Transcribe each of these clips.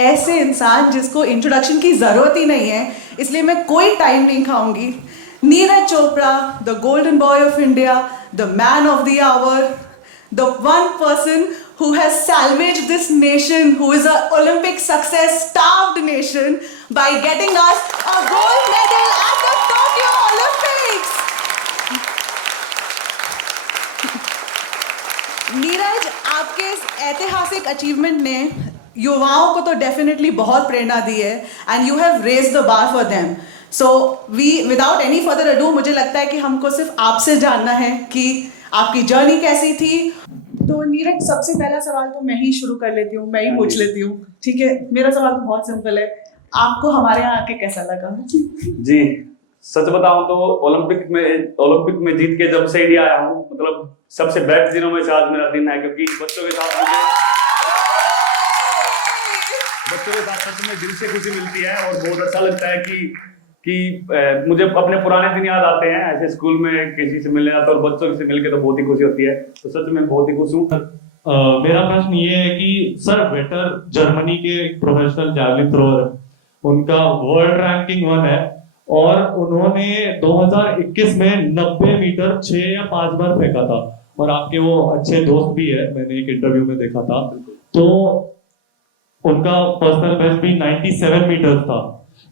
ऐसे इंसान जिसको इंट्रोडक्शन की ज़रूरत ही नहीं है, इसलिए मैं कोई टाइम नहीं खाऊंगी। Neeraj Chopra, the golden boy of India, the man of the hour, the one person who has salvaged this nation, who is an Olympic success starved nation by getting us a gold medal at the Tokyo Olympics. Neeraj, आपके इस ऐतिहासिक achievement ने युवाओं को तो definitely बहुत प्रेरणा दी है and you have raised the bar for them. So we without any further ado, मुझे लगता है कि हमको सिर्फ आपसे जानना है कि आपकी जर्नी कैसी थी। तो नीरज, सबसे पहला सवाल तो मैं ही शुरू कर लेती हूँ, मैं ही पूछ लेती हूँ, ठीक है? मेरा सवाल तो बहुत सिंपल है, आपको हमारे यहाँ आके कैसा लगा? जी, सच बताऊं तो ओलंपिक में जीत के जब से इंडिया आया हूँ, मतलब सबसे बेस्ट दिनों में से आज मेरा दिन है, क्योंकि बच्चों के साथ सच में दिल से खुशी मिलती है और बहुत अच्छा लगता है कि मुझे अपने पुराने दिन याद आते हैं। ऐसे स्कूल में किसी से मिलने आता और बच्चों से मिलके तो बहुत ही खुशी होती है। तो सच में बहुत ही खुश हूँ। मेरा प्रश्न ये है कि सर वेटर जर्मनी के प्रोफेशनल जैवलिन थ्रोअर, उनका वर्ल्ड रैंकिंग 1 है और उन्होंने 2021 में 90 मीटर 6 या 5 बार फेंका था और आपके वो अच्छे दोस्त भी है, मैंने एक इंटरव्यू में देखा था। तो उनका पर्सनल बेस्ट भी 97 मीटर था।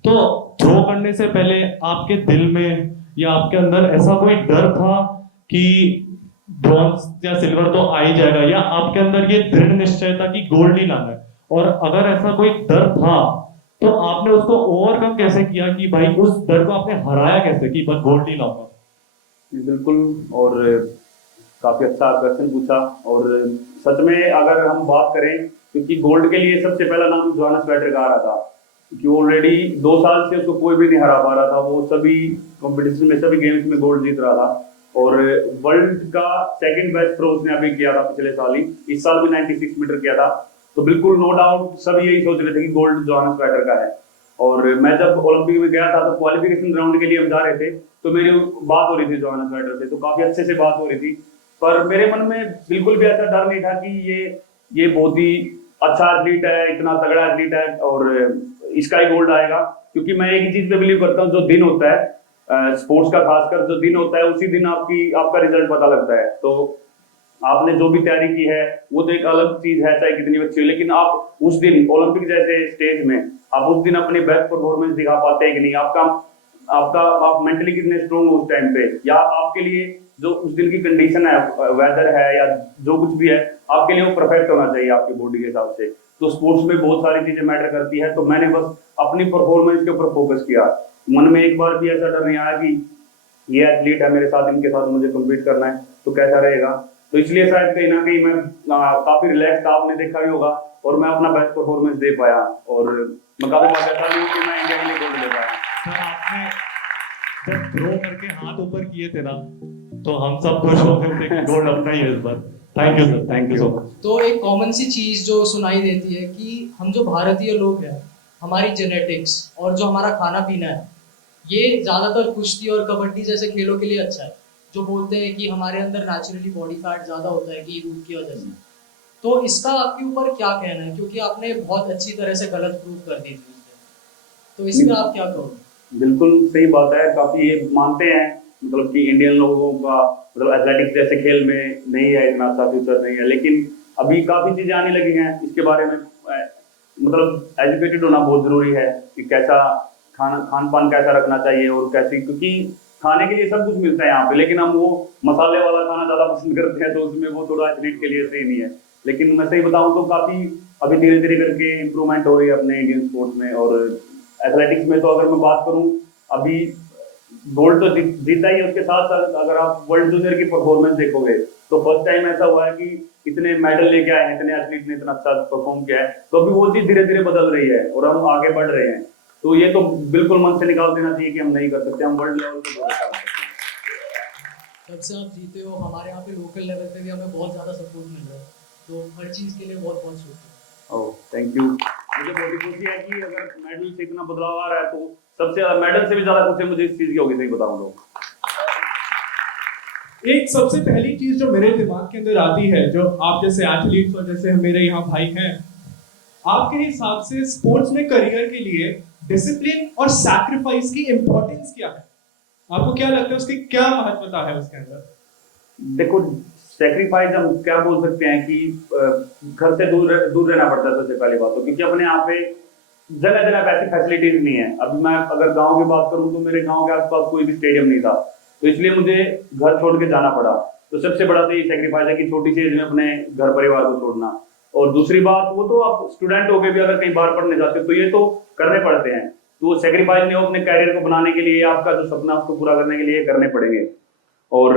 तो थ्रो करने से पहले आपके दिल में या आपके अंदर ऐसा कोई डर था कि ब्रॉन्ज या सिल्वर तो आ ही जाएगा, या आपके अंदर ये दृढ़ निश्चय था कि गोल्ड ही लाना है? और अगर ऐसा कोई डर था तो आपने उसको ओवरकम कैसे किया कि भाई उस डर को आपने हराया कैसे कि बस गोल्ड ही लाऊंगा? बिल्कुल, और काफी अच्छा क्वेश्चन पूछा। और सच में अगर हम बात करें, क्योंकि गोल्ड के लिए सबसे पहला नाम जोहानस वेटर का आ रहा था, कि ऑलरेडी 2 साल से उसको कोई भी नहीं हरा पा रहा था। वो सभी कंपटीशन में, सभी गेम्स में गोल्ड जीत रहा था और वर्ल्ड का सेकंड बेस्ट थ्रो उसने अभी किया था पिछले साल ही। इस साल भी 96 मीटर किया था। तो बिल्कुल नो डाउट सब यही सोच रहे थे कि गोल्ड जोहानस वेटर का है। और मैं जब ओलंपिक में गया था तो क्वालिफिकेशन राउंड के लिए हम जा रहे थे, तो मेरी बात हो रही थी जोहानस वेटर से, तो काफी अच्छे से बात हो रही थी। पर मेरे मन में बिल्कुल भी ऐसा डर नहीं था कि ये बहुत ही अच्छा एथलीट है, इतना तगड़ा एथलीट है और इसका ही गोल्ड आएगा। क्योंकि मैं एक ही चीज पे बिलीव करता हूँ, जो दिन होता है स्पोर्ट्स का, खासकर जो दिन होता है, उसी दिन आपका रिजल्ट पता लगता है। तो आपने जो भी तैयारी की है वो तो एक अलग चीज है, चाहे कितनी अच्छी हो, लेकिन आप उस दिन ओलंपिक जैसे स्टेज में आप उस दिन अपनी बेस्ट परफॉर्मेंस दिखा पाते हैं कि नहीं, आप मेंटली कितने स्ट्रोंग हो उस टाइम पे, या आपके लिए जो उस दिन की कंडीशन है, वेदर है या जो कुछ भी है, आपके लिए वो परफेक्ट होना चाहिए आपकी बॉडी के हिसाब से। तो स्पोर्ट्स में बहुत सारी चीजें मैटर करती है। तो मैंने बस अपनी परफॉर्मेंस के ऊपर फोकस किया। मन में एक बार भी ऐसा डर नहीं आया कि ये एथलीट है मेरे साथ, इनके साथ मुझे कम्पीट करना है तो कैसा रहेगा। तो इसलिए शायद कहीं ना कहीं मैं काफी रिलैक्स था, आपने देखा भी होगा, और मैं अपना बेस्ट परफॉर्मेंस दे पाया और मैं काफी भाग्यशाली हूं कि मैं इंडिया के लिए गोल्ड ले पाया। सर आपने जब थ्रो करके हाथ ऊपर किए थे ना, तो हम सब खुश हो गए थे कि गोल्ड अपना ही है इस बार। Thank you sir, thank you so much. तो एक कॉमन सी चीज़ जो सुनाई देती है कि हम जो भारतीय लोग हैं, हमारी जेनेटिक्स और जो हमारा खाना पीना है, ये ज़्यादातर कुश्ती और कबड्डी जैसे खेलों के लिए अच्छा है। जो बोलते हैं कि हमारे अंदर नेचुरली बॉडी फैट ज़्यादा होता है कि दूध की वजह से। तो इसका आपके ऊपर क्या कहना है, क्योंकि आपने बहुत अच्छी तरह से गलत प्रूव कर दी थी, तो इसमें आप क्या कहोगे? बिल्कुल सही बात है। काफी ये मानते हैं, मतलब कि इंडियन लोगों का मतलब एथलेटिक्स जैसे खेल में नहीं है, इतना अच्छा फ्यूचर नहीं है, लेकिन अभी काफी चीजें आने लगी हैं इसके बारे में। मतलब एजुकेटेड होना बहुत जरूरी है कि कैसा खान पान कैसा रखना चाहिए और कैसे, क्योंकि खाने के लिए सब कुछ मिलता है यहाँ पे, लेकिन हम वो मसाले वाला खाना ज्यादा पसंद करते हैं, तो उसमें वो थोड़ा एथलीट के लिए सही नहीं है। लेकिन मैं सही बताऊं तो काफी अभी धीरे धीरे करके इम्प्रूवमेंट हो रही है अपने इंडियन स्पोर्ट्स में। और एथलेटिक्स में तो अगर मैं बात करूं, अभी गोल्ड तो जीता ही है, उसके साथ साथ अगर आप वर्ल्ड जूनियर की परफॉर्मेंस देखोगे तो फर्स्ट टाइम ऐसा हुआ है कि इतने मेडल लेके आए हैं, इतने एथलीट ने इतना अच्छा परफॉर्म किया है। तो अभी वो चीज धीरे धीरे बदल रही है और हम आगे बढ़ रहे हैं। तो ये तो बिल्कुल मन से निकाल देना चाहिए कि हम नहीं कर सकते, हम वर्ल्ड लेवल पे बहुत अच्छा कर सकते हैं। जब से आप जीते हो, हमारे यहाँ पे लोकल लेवल पे भी हमें बहुत ज़्यादा सपोर्ट मिल रहा है, तो हर चीज़ के लिए बहुत बहुत शुक्रिया। Oh thank you. मुझे बहुत ही खुशी है कि अगर मेडल से इतना बदलाव आ रहा है, तो सबसे ज्यादा मेडल से भी ज्यादा खुशी मुझे इस चीज की होगी, सही बताऊं तो। एक सबसे पहली चीज जो मेरे दिमाग के अंदर आती है, जो आप जैसे एथलीट्स और जैसे मेरे यहाँ भाई हैं, आपके हिसाब से स्पोर्ट्स में करियर के लिए डिसिप्लिन और सैक्रिफाइस की इंपॉर्टेंस क्या है? आपको क्या लगता है उसकी क्या महत्वता है उसके अंदर? देखो, सेक्रीफाइस हम क्या बोल सकते हैं कि घर से दूर दूर रहना पड़ता है सबसे पहली बात तो, क्योंकि अपने यहाँ पे जगह जगह वैसी फैसिलिटीज नहीं है। अभी मैं अगर गांव की बात करूं तो मेरे गांव के आसपास कोई भी स्टेडियम नहीं था, तो इसलिए मुझे घर छोड़ के जाना पड़ा। तो सबसे बड़ा तो ये सेक्रीफाइस है कि छोटी सी एज में अपने घर परिवार को छोड़ना। और दूसरी बात, वो तो आप स्टूडेंट होके भी अगर कहीं बाहर पढ़ने जाते हो तो ये तो करने पड़ते हैं, तो वो सेक्रीफाइस नहीं हो अपने कैरियर को बनाने के लिए, आपका जो सपना उसको पूरा करने के लिए करने पड़ेंगे। और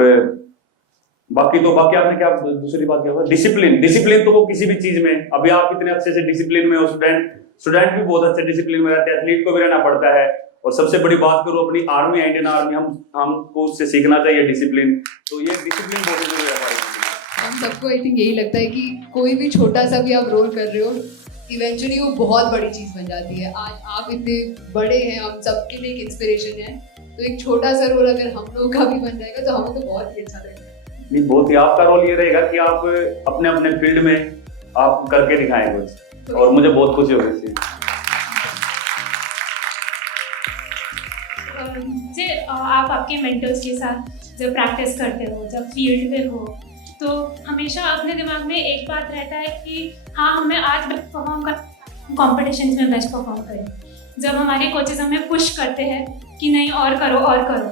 बाकी आपने क्या दूसरी बात क्या हुआ? डिसिप्लिन तो वो किसी भी चीज में, अभी आप इतने अच्छे से डिसिप्लिन में हो, स्टूडेंट भी बहुत अच्छे डिसिप्लिन में रहते हैं, एथलीट को भी रहना पड़ता है। और सबसे बड़ी बात करूं अपनी आर्मी, इंडियन आर्मी, हमको उससे सीखना चाहिए डिसिप्लिन। तो ये डिसिप्लिन बहुत जरूरी है हमारे लिए। हम सबको आई थिंक यही लगता है कि कोई भी छोटा सा भी आप रोल कर रहे हो, इवेंचुअली वो बहुत बड़ी चीज़ बन जाती है। आज आप इतने बड़े हैं, हम सबके लिए एक इंस्पिरेशन है, तो एक छोटा सा रोल अगर हम लोग का भी बन जाएगा तो हमें तो बहुत ही अच्छा लगेगा। नहीं, बहुत ही आपका रोल ये रहेगा कि आप अपने अपने फील्ड में आप करके दिखाएं कुछ, और मुझे बहुत खुशी होगी इससे। जी, आप आपके मेंटर्स के साथ जब प्रैक्टिस करते हो, जब फील्ड में हो, तो हमेशा अपने दिमाग में एक बात रहता है कि हाँ, हमें आज बेस्ट परफॉर्म कर, कॉम्पिटिशन्स में बेस्ट परफॉर्म करें। जब हमारे कोचेज हमें पुश करते हैं कि नहीं और करो और करो,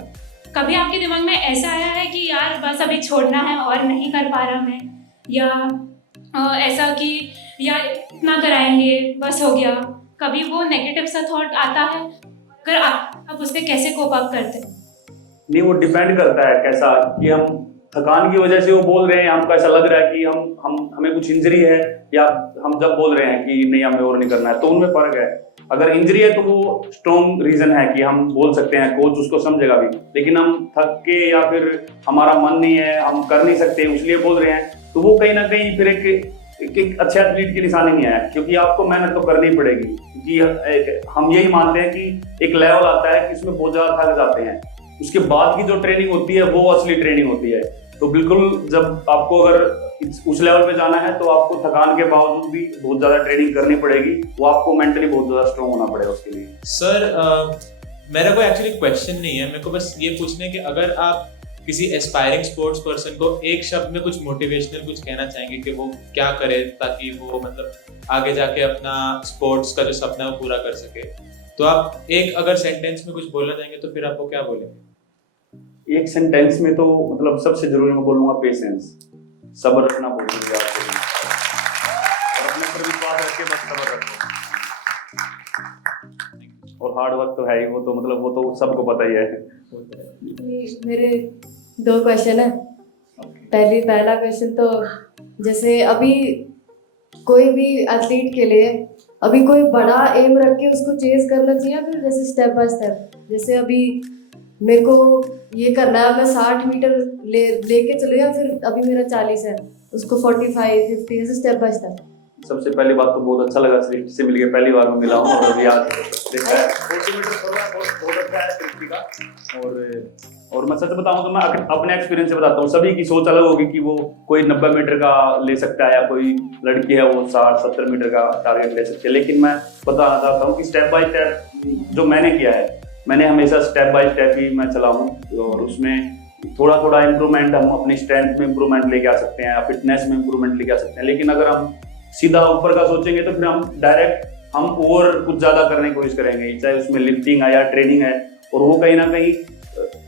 कभी आपके दिमाग में ऐसा आया है कि यार बस अभी छोड़ना है और नहीं कर पा रहा मैं, या ऐसा कि यार इतना कराएंगे बस हो गया? कभी वो नेगेटिव सा थॉट आता है? अगर आप उससे कैसे कोप अप करते हैं? नहीं, वो डिपेंड करता है कैसा, कि हम थकान की वजह से वो बोल रहे हैं, हमको ऐसा लग रहा है कि हमें कुछ इंजरी है, या हम जब बोल रहे हैं कि नहीं हमें और नहीं करना है, तो उनमें फर्क है। अगर इंजरी है तो वो स्ट्रॉन्ग रीजन है कि हम बोल सकते हैं, कोच उसको समझेगा भी। लेकिन हम थक के या फिर हमारा मन नहीं है, हम कर नहीं सकते इसलिए बोल रहे हैं, तो वो कहीं ना कहीं फिर एक अच्छे एथलीट की निशानी नहीं है, क्योंकि आपको मेहनत तो करनी पड़ेगी। क्योंकि हम यही मानते हैं कि एक लेवल आता है कि इसमें बहुत ज्यादा थक जाते हैं, उसके बाद की जो ट्रेनिंग होती है वो असली ट्रेनिंग होती है। तो बिल्कुल, जब आपको अगर उस लेवल पे जाना है तो आपको थकान के बावजूद भी बहुत ज्यादा ट्रेनिंग करनी पड़ेगी, वो आपको मेंटली बहुत ज्यादा स्ट्रांग होना पड़ेगा उसके लिए। सर, मेरा कोई एक्चुअली क्वेश्चन नहीं है, मेरे को बस ये पूछना है कि अगर आप किसी एस्पायरिंग स्पोर्ट्स पर्सन को एक शब्द में कुछ मोटिवेशनल कुछ कहना चाहेंगे कि वो क्या करे ताकि वो मतलब आगे जाके अपना स्पोर्ट्स का जो सपना है वो पूरा कर सके, तो आप एक अगर सेंटेंस में कुछ बोलना चाहेंगे तो फिर आप वो क्या बोलेंगे? एक सेंटेंस में तो मतलब सबसे जरूरी मैं बोलूंगा पेशेंस, सब्र रखना बहुत जरूरी है आपको, और अपने पर विश्वास रख के बस सब्र रखो। और हार्ड वर्क तो है ही, वो तो मतलब वो तो सबको पता ही है। मेरे 2 क्वेश्चन है। पहला क्वेश्चन तो जैसे अभी कोई भी एथलीट के लिए अभी कोई बड़ा एम रख के उसको चेज करना चाहिए, फिर जैसे स्टेप बाय स्टेप, जैसे अभी मेरे को ये करना है, मैं 60 मीटर लेके चलो, या फिर अभी मेरा 40 है उसको 45 50 ऐसे स्टेप बाय स्टेप। सबसे पहली बात तो बहुत अच्छा लगा सृष्टि से मिलके, पहली बार मैं मिला हूँ और अभी आज देखा है 40 मीटर बहुत अच्छा है सृष्टि का। और मैं सच बताऊं तो मैं अपने एक्सपीरियंस से बताता हूँ, सभी की सोच अलग होगी कि वो कोई 90 मीटर का ले सकता है, या कोई लड़की है वो 60-70 मीटर का टारगेट ले सकती है। लेकिन मैं बताना चाहता हूँ कि स्टेप बाय स्टेप जो मैंने किया है, मैंने हमेशा स्टेप बाय स्टेप ही मैं चला हूँ, और उसमें थोड़ा थोड़ा इम्प्रूवमेंट, हम अपनी स्ट्रेंथ में इम्प्रूवमेंट लेके आ सकते हैं या फिटनेस में इम्प्रूवमेंट लेके आ सकते हैं। लेकिन अगर हम सीधा ऊपर का सोचेंगे तो फिर हम और कुछ ज्यादा करने की कोशिश करेंगे, चाहे उसमें लिफ्टिंग है या ट्रेनिंग है, और वो कहीं ना कहीं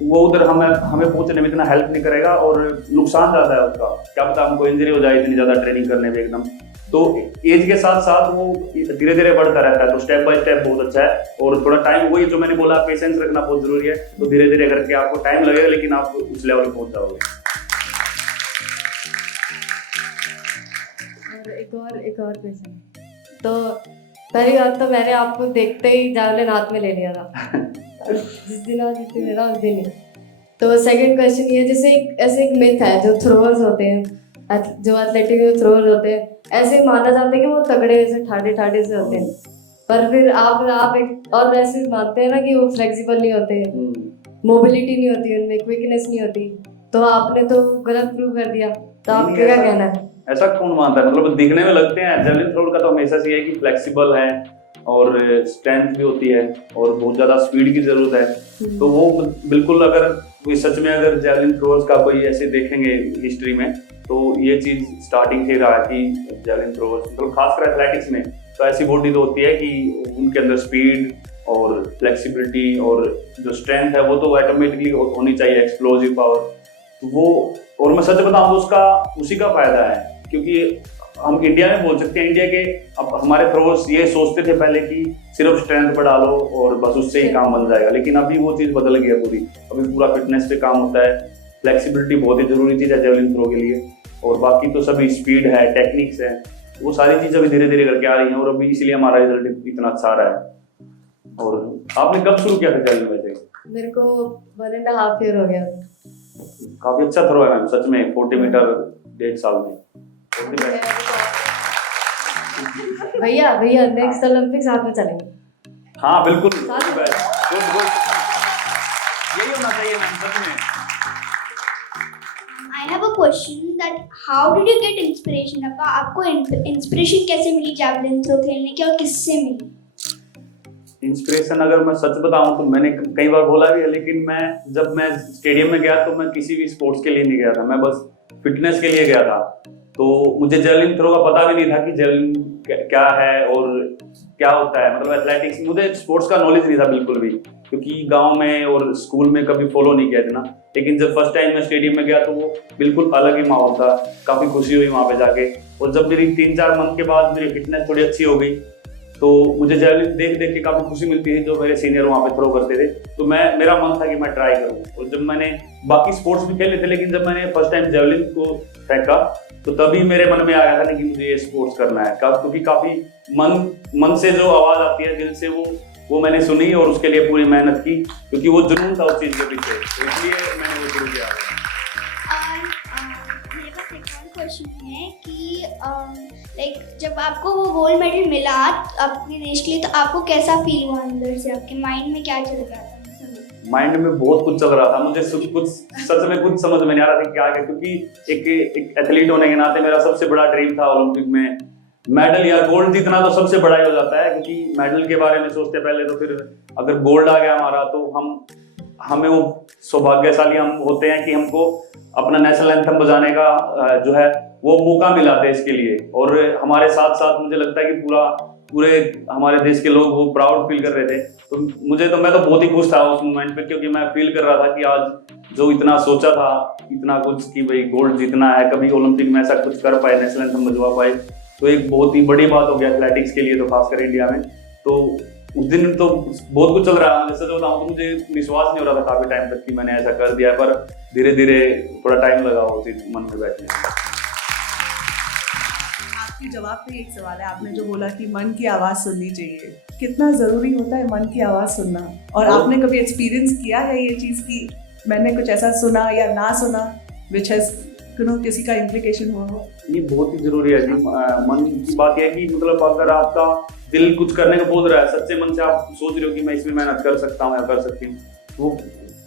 वो उधर हमें पहुंचने में इतना हेल्प नहीं करेगा, और नुकसान ज्यादा है उसका। क्या पता हमको इंजरी हो जाए इतनी ज्यादा ट्रेनिंग करने में एकदम। तो एज के साथ साथ वो धीरे धीरे बढ़ता रहता है, तो स्टेप बाय स्टेप बहुत अच्छा है। और थोड़ा टाइम, वही जो मैंने बोला, पेशेंस रखना बहुत जरूरी है। तो धीरे धीरे करके आपको टाइम लगेगा, लेकिन आप उस लेवल पे पहुंच जाओगे। और एक और क्वेश्चन, तो पहली बात तो मैंने आपको देखते ही जावलिन हाथ में ले लिया था जिस दिन मेरा उस दिन ही। तो सेकंड क्वेश्चन ये, जैसे ऐसे एक मिथ है, जो थ्रोअर्स होते हैं, जो एथलेटिक में थ्रोअर्स होते हैं, ऐसे माना जाता है कि वो तगड़े से ठाडे से होते हैं, पर फिर आप एक और ऐसे मानते हैं ना कि वो फ्लेक्सिबल नहीं होते, मोबिलिटी नहीं होती उनमें, क्विकनेस नहीं होती। तो आपने तो गलत प्रूव कर दिया, तो आपका क्या कहना है? ऐसा कौन मानता है, मतलब दिखने में लगते हैं। जेवलिन थ्रोअर का तो हमेशा से है कि फ्लेक्सिबल है और स्ट्रेंथ भी होती है और बहुत ज्यादा स्पीड की जरूरत है। तो वो बिल्कुल, अगर कोई सच में अगर जेवलिन थ्रोअर्स का कोई ऐसे देखेंगे हिस्ट्री में, तो ये चीज स्टार्टिंग से रहा कि जेवलिन थ्रोअर्स मतलब खासकर एथलेटिक्स में तो ऐसी बॉडी तो होती है कि उनके अंदर स्पीड और फ्लेक्सिबिलिटी और जो स्ट्रेंथ है वो तो ऑटोमेटिकली होनी चाहिए, एक्सप्लोजिव पावर। तो वो, और मैं सच बताऊं तो उसका उसी का फायदा है, क्योंकि हम इंडिया में बोल सकते हैं, इंडिया के अब हमारे थ्रोअर्स ये सोचते थे पहले कि सिर्फ स्ट्रेंथ बढ़ा लो और बस उससे ही काम बन जाएगा, लेकिन अभी वो चीज़ बदल गई है पूरी। अभी पूरा फिटनेस पे काम होता है, फ्लेक्सिबिलिटी बहुत ही जरूरी चीज़ है जेवलिन थ्रो के लिए, और बाकी तो सभी स्पीड है, टेक्निक्स है, वो सारी चीज़ें अभी धीरे धीरे करके आ रही हैं और अभी इसलिए हमारा रिजल्ट इतना अच्छा आ रहा है। और आपने कब शुरू किया था जेवलिन वैसे? मेरे को 1.5 ईयर हो गया। काफी अच्छा थ्रो है मैम, सच में 40 मीटर 1.5 साल में। भैया भैया नेक्स्ट ओलंपिक साथ में चलेंगे। हाँ बिल्कुल, साथ में। यही होना चाहिए मैम, सच में। I have a question that how did you get inspiration? आपको इंस्पिरेशन कैसे मिली जैवलिन थ्रो खेलने की और किससे मिली? इंस्पिरेशन अगर मैं सच बताऊं तो मैंने कई बार बोला भी है, लेकिन जब मैं स्टेडियम में गया तो मैं किसी भी स्पोर्ट्स के लिए नहीं गया था, मैं बस फिटनेस के लिए गया था। तो मुझे जेवलिन थ्रो का पता भी नहीं था कि जेवलिन क्या है और क्या होता है, मतलब एथलेटिक्स, मुझे स्पोर्ट्स का नॉलेज नहीं था बिल्कुल भी, क्योंकि गांव में और स्कूल में कभी फॉलो नहीं किया था ना। लेकिन जब फर्स्ट टाइम मैं स्टेडियम में गया तो वो बिल्कुल अलग ही माहौल था, काफी खुशी हुई वहां पे जाके। और जब मेरी 3-4 मंथ के बाद मेरी फिटनेस थोड़ी अच्छी हो गई तो मुझे जेवलिन देख देख के काफी खुशी मिलती थी, जो मेरे सीनियर वहाँ पे थ्रो करते थे। तो मेरा मन था कि मैं ट्राई करूँ, और जब मैंने बाकी स्पोर्ट्स भी खेले थे, लेकिन जब मैंने फर्स्ट टाइम जेवलिन को फेंका तो तभी मेरे मन में आ गया था कि मुझे ये स्पोर्ट्स करना है, क्योंकि काफी मन से जो आवाज आती है दिल से, वो मैंने सुनी और उसके लिए पूरी मेहनत की, क्योंकि वो जुनून था उस चीज के पीछे, तो इसलिए मैंने वो शुरू किया। मेरे पास एक और क्वेश्चन है कि लाइक जब आपको वो गोल्ड मेडल मिला अपने देश के लिए, तो आपको कैसा फील हुआ अंदर से? आपके माइंड में क्या चल रहा था? माइंड में बहुत कुछ चल रहा था, मुझे कुछ सच में कुछ समझ में नहीं आ रहा था क्या है, क्योंकि एक एथलीट होने के नाते मेरा सबसे बड़ा ड्रीम था ओलंपिक में मेडल या गोल्ड जीतना, तो सबसे बड़ा ही हो जाता है, क्योंकि मेडल के बारे में सोचते पहले, तो फिर अगर गोल्ड आ गया हमारा तो हमें वो सौभाग्यशाली हम होते हैं कि हमको अपना नेशनल एंथम बजाने का जो है वो मौका मिला देश के लिए, और हमारे साथ साथ मुझे लगता है कि पूरे हमारे देश के लोग वो प्राउड फील कर रहे थे। तो मैं तो बहुत ही खुश था उस मोमेंट पे, क्योंकि मैं फील कर रहा था कि आज जो इतना सोचा था, इतना कुछ कि भाई गोल्ड जीतना है, कभी ओलंपिक में ऐसा कुछ कर पाए, नेशनल एंथम बजवा पाए, तो एक बहुत ही बड़ी बात हो गया एथलेटिक्स के लिए, तो खासकर इंडिया में। तो उस दिन तो बहुत कुछ चल रहा है, जैसे तो मुझे विश्वास नहीं हो रहा था काफी टाइम तक कि मैंने ऐसा कर दिया, पर धीरे धीरे थोड़ा टाइम लगा वो चीज मन में बैठने में। आपके जवाब पे एक सवाल है, आपने जो बोला कि मन की आवाज सुननी चाहिए, कितना जरूरी होता है मन की आवाज सुनना? और आपने कभी एक्सपीरियंस किया है ये चीज कि मैंने कुछ ऐसा सुना या ना सुना विच हैज किसी का इम्प्लीकेशन हुआ हो? ये बहुत ही जरूरी है जी। मन की बात यह है कि मतलब अगर आपका दिल कुछ करने को बोल रहा है, सच्चे मन से आप सोच रहे हो कि मैं इसमें मेहनत कर सकता हूँ या कर सकती हूँ, तो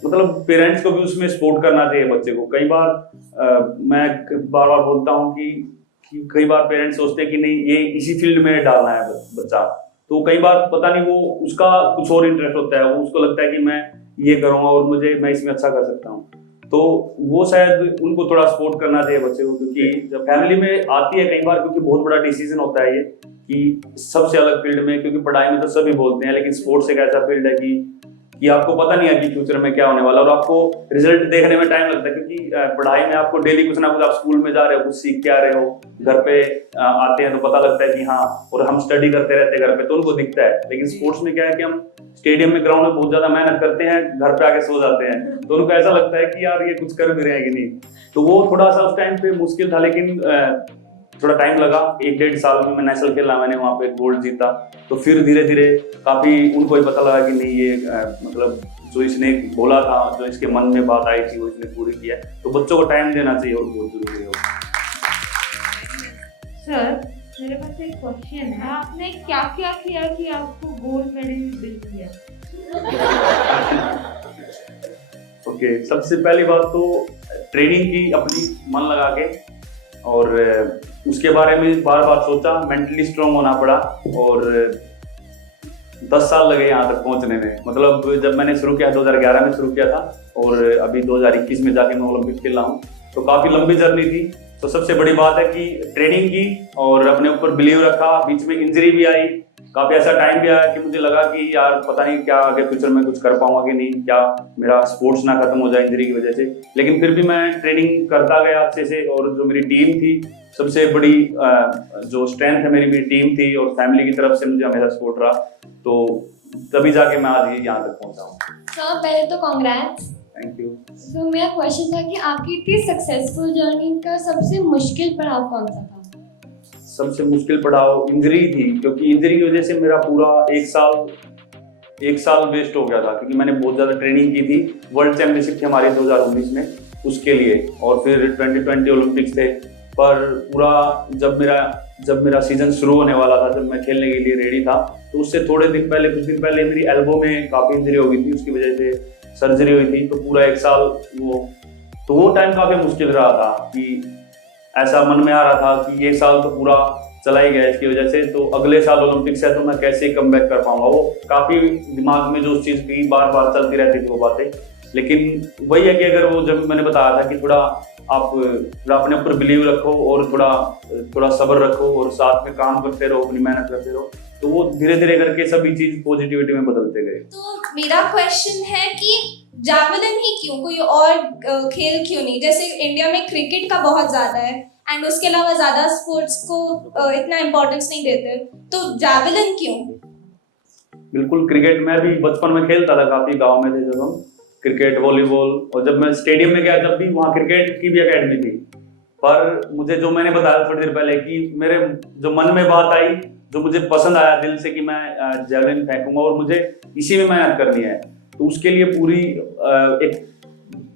मतलब पेरेंट्स को भी उसमें सपोर्ट करना चाहिए बच्चे को। कई बार मैं बार बार बोलता हूँ कि कई बार पेरेंट्स सोचते हैं कि नहीं ये इसी फील्ड में डालना है बच्चा, तो कई बार पता नहीं वो उसका कुछ और इंटरेस्ट होता है, वो उसको लगता है कि मैं ये करूँगा और मैं इसमें अच्छा कर सकता हूँ, तो वो शायद उनको थोड़ा सपोर्ट करना चाहिए बच्चे को। क्योंकि जब फैमिली में आती है कई बार, क्योंकि बहुत बड़ा डिसीजन होता है ये कि सबसे अलग फील्ड में, क्योंकि पढ़ाई में तो सभी बोलते हैं, लेकिन स्पोर्ट्स एक ऐसा फील्ड है कि आपको पता नहीं है कि फ्यूचर में क्या होने वाला, और आपको रिजल्ट देखने में टाइम लगता है, क्योंकि पढ़ाई में आपको डेली कुछ ना कुछ, आप स्कूल में जा रहे हो कुछ सीख के आ रहे हो, घर पे आते हैं तो पता लगता है कि हाँ, और हम स्टडी करते रहते हैं घर पे तो उनको दिखता है। लेकिन स्पोर्ट्स में क्या है कि हम स्टेडियम में, ग्राउंड में बहुत ज्यादा मेहनत करते हैं, घर पे आके सो जाते हैं, तो उनको ऐसा लगता है कि यार ये कुछ कर भी रहे हैं कि नहीं। तो वो थोड़ा सा उस टाइम पे मुश्किल था, लेकिन थोड़ा टाइम लगा, 1-1.5 साल में मैं नेशनल खेला, मैंने वहाँ पे गोल्ड जीता, तो फिर धीरे धीरे काफी उनको ही पता लगा कि नहीं ये मतलब जो इसने बोला था, जो इसके मन में बात आई थी वो इसने पूरी किया। तो बच्चों को टाइम देना चाहिए और बहुत जरूरी है। सर मेरे पास एक क्वेश्चन है, आपने क्या क्या किया कि आपको गोल्ड मेडल मिल गया? ओके, सबसे पहली बात तो ट्रेनिंग की अपनी मन लगा के, और उसके बारे में बार बार सोचा, मेंटली स्ट्रांग होना पड़ा और 10 साल लगे यहाँ तक पहुँचने में। मतलब जब मैंने शुरू किया 2011 में शुरू किया था और अभी 2021 में जाके मैं ओलंपिक खेल रहा हूँ, तो काफ़ी लंबी जर्नी थी। तो सबसे बड़ी बात है कि ट्रेनिंग की और अपने ऊपर बिलीव रखा। बीच में इंजरी भी आई, काफ़ी ऐसा टाइम भी आया कि मुझे लगा कि यार पता नहीं क्या आगे फ्यूचर में कुछ कर पाऊंगा कि नहीं, क्या मेरा स्पोर्ट्स ना खत्म हो जाए इंजरी की वजह से। लेकिन फिर भी मैं ट्रेनिंग करता गया अच्छे से और जो मेरी टीम थी, सबसे बड़ी जो स्ट्रेंथ है मेरी टीम थी और फैमिली की तरफ से मुझे हमेशा सपोर्ट रहा। तो तभी जाके मैं आज यहाँ तक पहुँचा हूँ। सर पहले तो कांग्रेट्स। Thank you. तो मेरा क्वेश्चन था कि आपकी इतनी सक्सेसफुल जर्नी का सबसे मुश्किल पड़ाव कौन सा था? सबसे मुश्किल पड़ाव इंजरी थी, क्योंकि इंजरी की वजह से मेरा पूरा एक साल वेस्ट हो गया था, क्योंकि मैंने बहुत ज़्यादा ट्रेनिंग की थी। वर्ल्ड चैंपियनशिप थी हमारे 2019 में, उसके लिए, और फिर 2020 ओलंपिक्स थे। पर पूरा जब मेरा सीजन शुरू होने वाला था, जब मैं खेलने के लिए रेडी था, तो उससे कुछ दिन पहले मेरी एल्बो में काफ़ी इंजरी हो गई थी, उसकी वजह से सर्जरी हुई थी। तो पूरा एक साल वो टाइम काफ़ी मुश्किल रहा था कि ऐसा मन में आ रहा था कि ये साल तो पूरा चला ही गया इसकी वजह से, तो अगले साल ओलंपिक्स है तो मैं कैसे कम बैक कर पाऊंगा। वो काफ़ी दिमाग में जो उस चीज़ की बार बार चलती रहती थी वो बातें। लेकिन वही है कि अगर वो जब मैंने बताया था कि थोड़ा आप अपने ऊपर बिलीव रखो और थोड़ा सब्र रखो और साथ में काम करते रहो, अपनी मेहनत करते रहो, तो वो धीरे धीरे करके सभी चीज़ पॉजिटिविटी में बदलते गए। तो मेरा क्वेश्चन है कि जैवलिन ही क्यों, कोई और खेल क्यों नहीं? जैसे इंडिया में क्रिकेट का बहुत ज़्यादा है एंड उसके अलावा ज़्यादा स्पोर्ट्स को इतना इम्पोर्टेंस नहीं देते, तो जैवलिन क्यों? बिल्कुल, क्रिकेट में भी बचपन में खेलता था, काफ़ी गाँव में थे जब हम, क्रिकेट, वॉलीबॉल, और जब मैं स्टेडियम में गया जब भी वहाँ क्रिकेट की भी एकेडमी थी। पर मुझे जो मैंने बताया थोड़ी देर पहले कि मेरे जो मन में बात आई, जो मुझे पसंद आया दिल से कि मैं जैवलिन फेंकूंगा और मुझे इसी में मेहनत करनी है, तो उसके लिए पूरी एक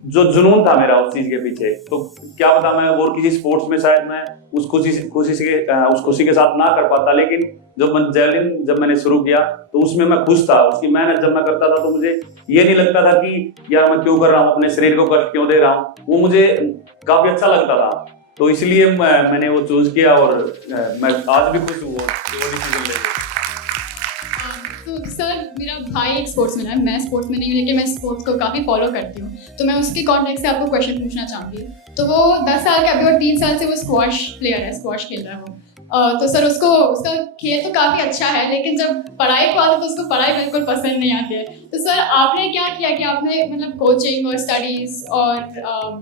जो जुनून था मेरा उस चीज़ के पीछे, तो क्या पता मैं और किसी स्पोर्ट्स में शायद मैं उस खुशी के साथ ना कर पाता। लेकिन जब मैंने शुरू किया तो उसमें मैं खुश था। उसकी मेहनत जब मैं करता था तो मुझे ये नहीं लगता था कि यार मैं क्यों कर रहा हूँ, अपने शरीर को कष्ट क्यों दे रहा हूँ। वो मुझे काफ़ी अच्छा लगता था, तो इसलिए मैंने वो चूज किया और मैं आज भी खुश हूँ वो डिसीजन लेके। तो सर, मेरा भाई एक स्पोर्ट्समैन है, मैं स्पोर्ट्स में नहीं हूँ, लेकिन मैं स्पोर्ट्स को काफ़ी फॉलो करती हूँ, तो मैं उसके कॉन्टेक्स्ट से आपको क्वेश्चन पूछना चाहूँगी। तो वो 10 साल का अभी और 3 साल से वो स्क्वॉश प्लेयर है, स्क्वॉश खेल रहा है वो। तो सर उसका खेल तो काफ़ी अच्छा है, लेकिन जब पढ़ाई को आता है तो उसको पढ़ाई बिल्कुल पसंद नहीं आती है। तो सर आपने क्या किया कि आपने मतलब कोचिंग और स्टडीज़ और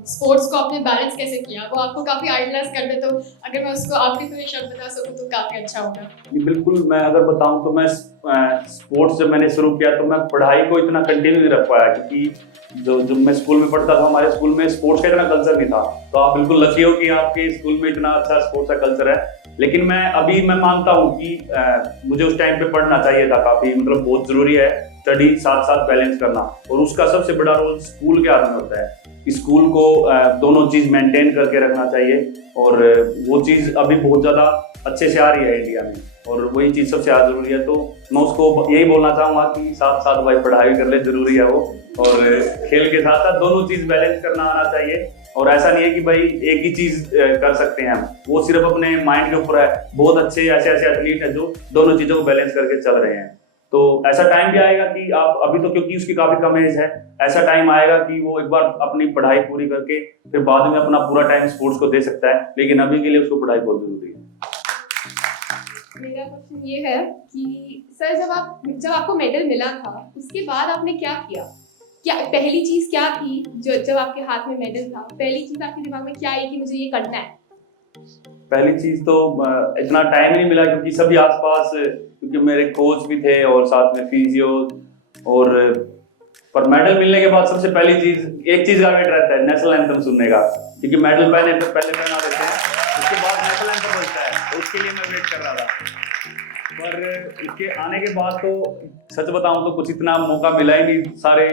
स्पोर्ट्स को आपने बैलेंस कैसे किया? वो आपको काफ़ी आइडियाज़ कर दे, तो अगर मैं उसको आपके कोई शब्द बता सकूँ तो काफ़ी अच्छा होगा। बिल्कुल, मैं अगर बताऊँ तो मैं स्पोर्ट्स जब मैंने शुरू किया तो मैं पढ़ाई को इतना कंटिन्यू नहीं रख पाया, क्योंकि जो मैं स्कूल में पढ़ता था, हमारे स्कूल में स्पोर्ट्स का इतना कल्चर नहीं था। तो आप बिल्कुल लकी हो कि आपके स्कूल में इतना अच्छा स्पोर्ट्स का कल्चर है। लेकिन मैं मानता हूँ कि मुझे उस टाइम पे पढ़ना चाहिए था काफ़ी, मतलब बहुत ज़रूरी है स्टडी साथ साथ बैलेंस करना, और उसका सबसे बड़ा रोल स्कूल के हाथ में होता है। स्कूल को दोनों चीज़ मेंटेन करके रखना चाहिए, और वो चीज़ अभी बहुत ज़्यादा अच्छे से आ रही है इंडिया में, और वही चीज़ सबसे ज़्यादा ज़रूरी है। तो मैं उसको यही बोलना चाहूँगा कि साथ साथ भाई पढ़ाई कर ले, ज़रूरी है वो, और खेल के साथ साथ दोनों चीज़ बैलेंस करना आना चाहिए। और ऐसा नहीं है कि भाई एक ही चीज़ कर सकते हैं हम, वो सिर्फ अपने माइंड के ऊपर है। बहुत अच्छे ऐसे एथलीट हैं जो दोनों चीज़ों को बैलेंस करके चल रहे हैं। तो ऐसा टाइम भी आएगा कि आप अभी तो, क्योंकि उसकी काफ़ी कम एज है, ऐसा टाइम आएगा कि वो एक बार अपनी पढ़ाई पूरी करके फिर बाद में अपना पूरा टाइम स्पोर्ट्स को दे सकता है, लेकिन अभी के लिए उसको पढ़ाई बहुत ज़रूरी है। मेरा क्वेश्चन ये है कि सर जब आपको मेडल मिला था उसके बाद आपने क्या किया? क्या पहली चीज़ क्या थी जब आपके हाथ में मेडल था? पहली चीज़ आपके दिमाग में क्या आई कि मुझे ये करना है? पहली चीज़ तो इतना टाइम नहीं मिला, क्योंकि सभी आसपास, क्योंकि मेरे कोच भी थे और साथ में फिजियो, और पर मेडल मिलने के बाद सबसे पहली चीज़, एक चीज़ का वेट रहता है, नेशनल एंथम सुनने का, क्योंकि मेडल पहले पहना देते हैं, उसके बाद नेशनल एंथम बजता है, तो उसके लिए मैं वेट कर रहा था। पर इसके आने के बाद तो सच बताऊं तो कुछ इतना मौका मिला ही नहीं। सारे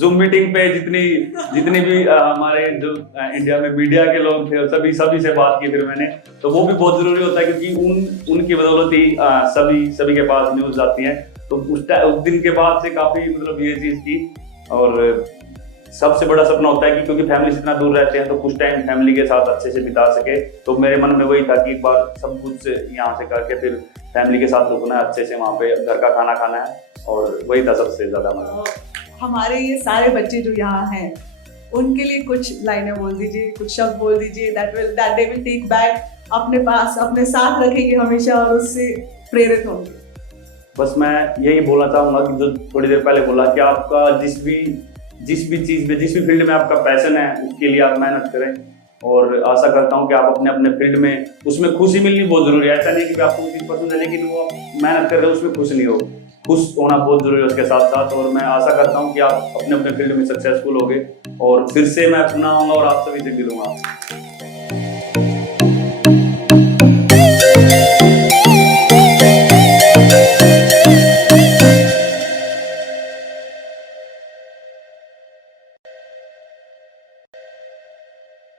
जूम मीटिंग पे जितनी भी हमारे जो इंडिया में मीडिया के लोग थे सभी से बात की फिर मैंने, तो वो भी बहुत ज़रूरी होता है, क्योंकि उनकी बदौलत ही सभी के पास न्यूज़ आती हैं। तो उस दिन के बाद से काफ़ी मतलब ये चीज़ की, और सबसे बड़ा सपना होता है कि क्योंकि फैमिली से इतना दूर रहते हैं तो कुछ टाइम फैमिली के साथ अच्छे से बिता सके। तो मेरे मन में वही था कि एक बार सब कुछ यहाँ से करके फिर फैमिली के साथ रुकना है, अच्छे से वहाँ पे घर का खाना खाना है, और वही था सबसे ज़्यादा मन। हमारे ये सारे बच्चे जो यहाँ हैं उनके लिए कुछ लाइनें बोल दीजिए, कुछ शब्द बोल दीजिए that they will take back, अपने पास अपने साथ रखेंगे हमेशा और उससे प्रेरित होंगे। बस मैं यही बोलना चाहूँगा कि जो थोड़ी देर पहले बोला कि आपका जिस भी चीज़ में, जिस भी फील्ड में आपका पैशन है उसके लिए आप मेहनत करें, और आशा करता हूँ कि आप अपने अपने फील्ड में उसमें खुशी मिलनी बहुत ज़रूरी है। ऐसा नहीं कि आपको चीज़ पसंद है लेकिन वो मेहनत कर रहे हो उसमें खुश नहीं हो, खुश होना बहुत ज़रूरी है उसके साथ साथ। और मैं आशा करता हूँ कि आप अपने अपने फील्ड में सक्सेसफुल होगे, और फिर से मैं पुनः आऊँगा और आप सभी से मिलूँगा।